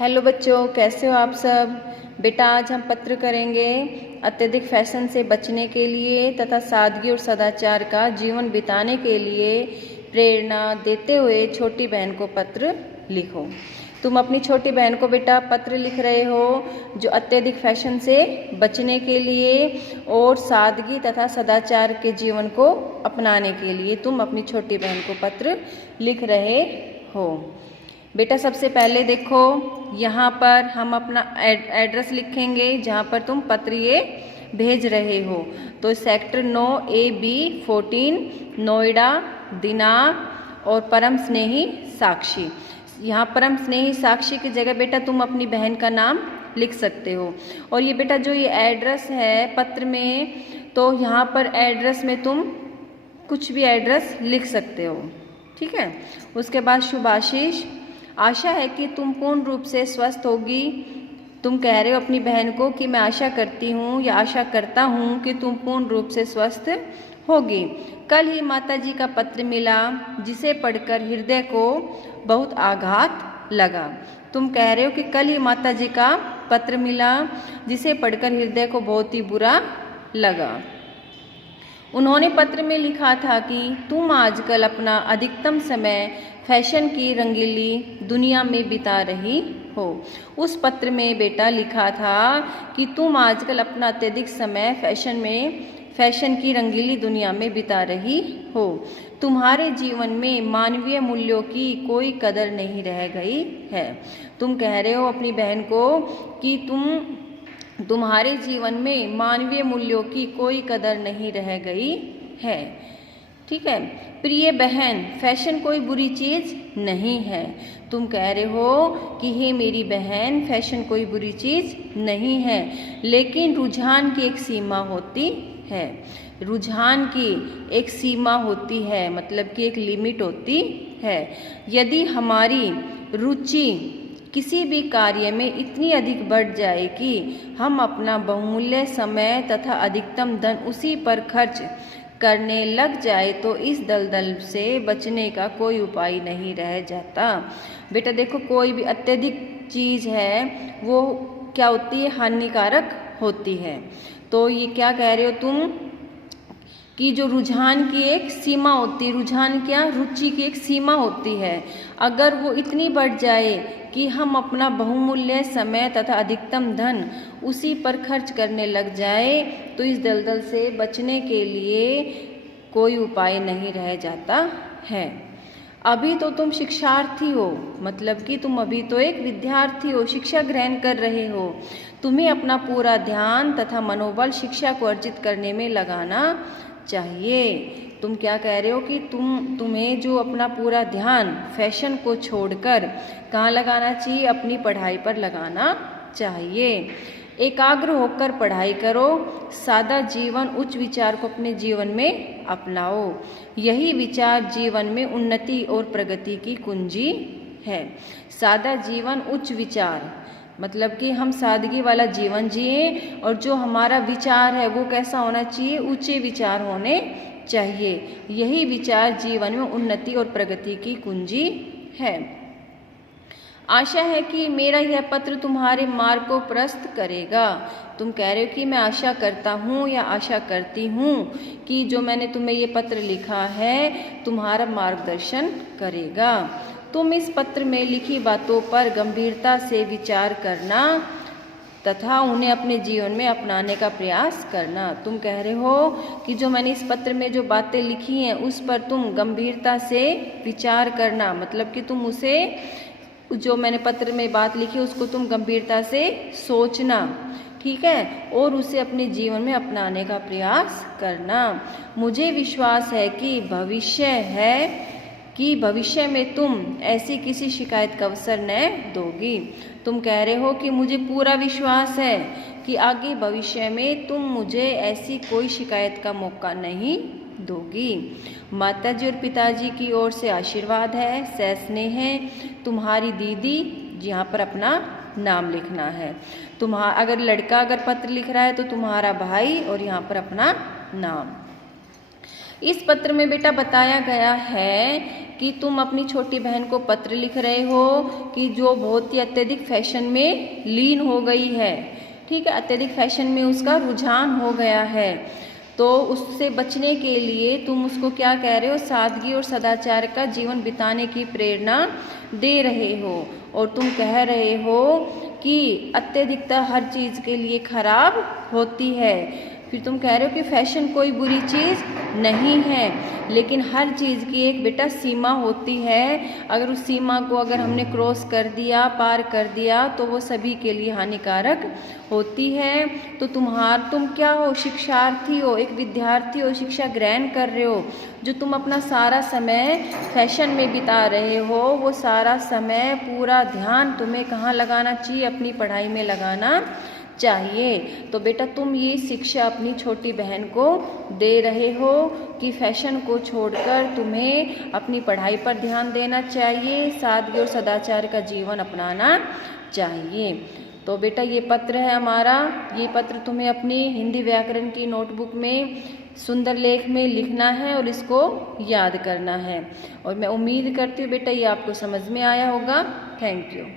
Hello बच्चों, कैसे हो आप सब। बेटा आज हम पत्र करेंगे अत्यधिक फैशन से बचने के लिए तथा सादगी और सदाचार का जीवन बिताने के लिए प्रेरणा देते हुए छोटी बहन को पत्र लिखो। तुम अपनी छोटी बहन को बेटा पत्र लिख रहे हो जो अत्यधिक फैशन से बचने के लिए और सादगी तथा सदाचार के जीवन को अपनाने के लिए तुम अपनी छोटी बहन को पत्र लिख रहे हो। बेटा सबसे पहले देखो, यहाँ पर हम अपना एड्रेस लिखेंगे जहाँ पर तुम पत्र ये भेज रहे हो। तो सेक्टर 9 AB 14 नोएडा, दिनांक और परम स्नेही साक्षी। यहाँ परम स्नेही साक्षी की जगह बेटा तुम अपनी बहन का नाम लिख सकते हो। और ये बेटा जो ये एड्रेस है पत्र में, तो यहाँ पर एड्रेस में तुम कुछ भी एड्रेस लिख सकते हो, ठीक है। उसके बाद शुभाशीष, आशा है कि तुम पूर्ण रूप से स्वस्थ होगी। तुम कह रहे हो अपनी बहन को कि मैं आशा करती हूँ या आशा करता हूँ कि तुम पूर्ण रूप से स्वस्थ होगी। कल ही माताजी का पत्र मिला जिसे पढ़कर हृदय को बहुत आघात लगा। तुम कह रहे हो कि कल ही माताजी का पत्र मिला जिसे पढ़कर हृदय को बहुत ही बुरा लगा। उन्होंने पत्र में लिखा था कि तुम आजकल अपना अधिकतम समय फैशन की रंगीली दुनिया में बिता रही हो। उस पत्र में बेटा लिखा था कि तुम आजकल अपना अत्यधिक समय फैशन की रंगीली दुनिया में बिता रही हो। तुम्हारे जीवन में मानवीय मूल्यों की कोई कदर नहीं रह गई है। तुम कह रहे हो अपनी बहन को कि तुम्हारे जीवन में मानवीय मूल्यों की कोई कदर नहीं रह गई है, ठीक है। प्रिय बहन, फैशन कोई बुरी चीज़ नहीं है। तुम कह रहे हो कि हे मेरी बहन, फैशन कोई बुरी चीज़ नहीं है, लेकिन रुझान की एक सीमा होती है। रुझान की एक सीमा होती है, मतलब कि एक लिमिट होती है। यदि हमारी रुचि किसी भी कार्य में इतनी अधिक बढ़ जाए कि हम अपना बहुमूल्य समय तथा अधिकतम धन उसी पर खर्च करने लग जाए तो इस दलदल से बचने का कोई उपाय नहीं रह जाता। बेटा देखो, कोई भी अत्यधिक चीज़ है वो क्या होती है, हानिकारक होती है। तो ये क्या कह रहे हो तुम कि जो रुझान की एक सीमा होती है, रुझान क्या, रुचि की एक सीमा होती है। अगर वो इतनी बढ़ जाए कि हम अपना बहुमूल्य समय तथा अधिकतम धन उसी पर खर्च करने लग जाए तो इस दलदल से बचने के लिए कोई उपाय नहीं रह जाता है। अभी तो तुम शिक्षार्थी हो, मतलब कि तुम अभी तो एक विद्यार्थी हो, शिक्षा ग्रहण कर रहे हो। तुम्हें अपना पूरा ध्यान तथा मनोबल शिक्षा को अर्जित करने में लगाना चाहिए। तुम क्या कह रहे हो कि तुम्हें जो अपना पूरा ध्यान फैशन को छोड़कर कहाँ लगाना चाहिए, अपनी पढ़ाई पर लगाना चाहिए। एकाग्र होकर पढ़ाई करो, सादा जीवन उच्च विचार को अपने जीवन में अपनाओ। यही विचार जीवन में उन्नति और प्रगति की कुंजी है। सादा जीवन उच्च विचार, मतलब कि हम सादगी वाला जीवन जिए और जो हमारा विचार है वो कैसा होना चाहिए, ऊंचे विचार होने चाहिए। यही विचार जीवन में उन्नति और प्रगति की कुंजी है। आशा है कि मेरा यह पत्र तुम्हारे मार्ग को प्रशस्त करेगा। तुम कह रहे हो कि मैं आशा करता हूँ या आशा करती हूँ कि जो मैंने तुम्हें ये पत्र लिखा है तुम्हारा मार्गदर्शन करेगा। तुम इस पत्र में लिखी बातों पर गंभीरता से विचार करना तथा उन्हें अपने जीवन में अपनाने का प्रयास करना। तुम कह रहे हो कि जो मैंने इस पत्र में जो बातें लिखी हैं उस पर तुम गंभीरता से विचार करना, मतलब कि तुम उसे, जो मैंने पत्र में बात लिखी उसको तुम गंभीरता से सोचना, ठीक है, और उसे अपने जीवन में अपनाने का प्रयास करना। मुझे विश्वास है कि भविष्य में तुम ऐसी किसी शिकायत का अवसर न दोगी। तुम कह रहे हो कि मुझे पूरा विश्वास है कि आगे भविष्य में तुम मुझे ऐसी कोई शिकायत का मौका नहीं दोगी। माताजी और पिताजी की ओर से आशीर्वाद है, सहस्नेह है, तुम्हारी दीदी। यहाँ पर अपना नाम लिखना है। अगर लड़का अगर पत्र लिख रहा है तो तुम्हारा भाई और यहाँ पर अपना नाम। इस पत्र में बेटा बताया गया है कि तुम अपनी छोटी बहन को पत्र लिख रहे हो कि जो बहुत ही अत्यधिक फैशन में लीन हो गई है, ठीक है, अत्यधिक फैशन में उसका रुझान हो गया है। तो उससे बचने के लिए तुम उसको क्या कह रहे हो, सादगी और सदाचार का जीवन बिताने की प्रेरणा दे रहे हो। और तुम कह रहे हो कि अत्यधिकता हर चीज़ के लिए खराब होती है। फिर तुम कह रहे हो कि फैशन कोई बुरी चीज़ नहीं है, लेकिन हर चीज़ की एक बेटा सीमा होती है। अगर उस सीमा को अगर हमने क्रॉस कर दिया, पार कर दिया, तो वो सभी के लिए हानिकारक होती है। तो तुम क्या हो, शिक्षार्थी हो, एक विद्यार्थी हो, शिक्षा ग्रहण कर रहे हो। जो तुम अपना सारा समय फैशन में बिता रहे हो, वो सारा समय पूरा ध्यान तुम्हें कहाँ लगाना चाहिए, अपनी पढ़ाई में लगाना चाहिए। तो बेटा तुम ये शिक्षा अपनी छोटी बहन को दे रहे हो कि फैशन को छोड़कर तुम्हें अपनी पढ़ाई पर ध्यान देना चाहिए, सादगी और सदाचार का जीवन अपनाना चाहिए। तो बेटा ये पत्र है हमारा, ये पत्र तुम्हें अपनी हिंदी व्याकरण की नोटबुक में सुंदर लेख में लिखना है और इसको याद करना है। और मैं उम्मीद करती हूँ बेटा ये आपको समझ में आया होगा। Thank you.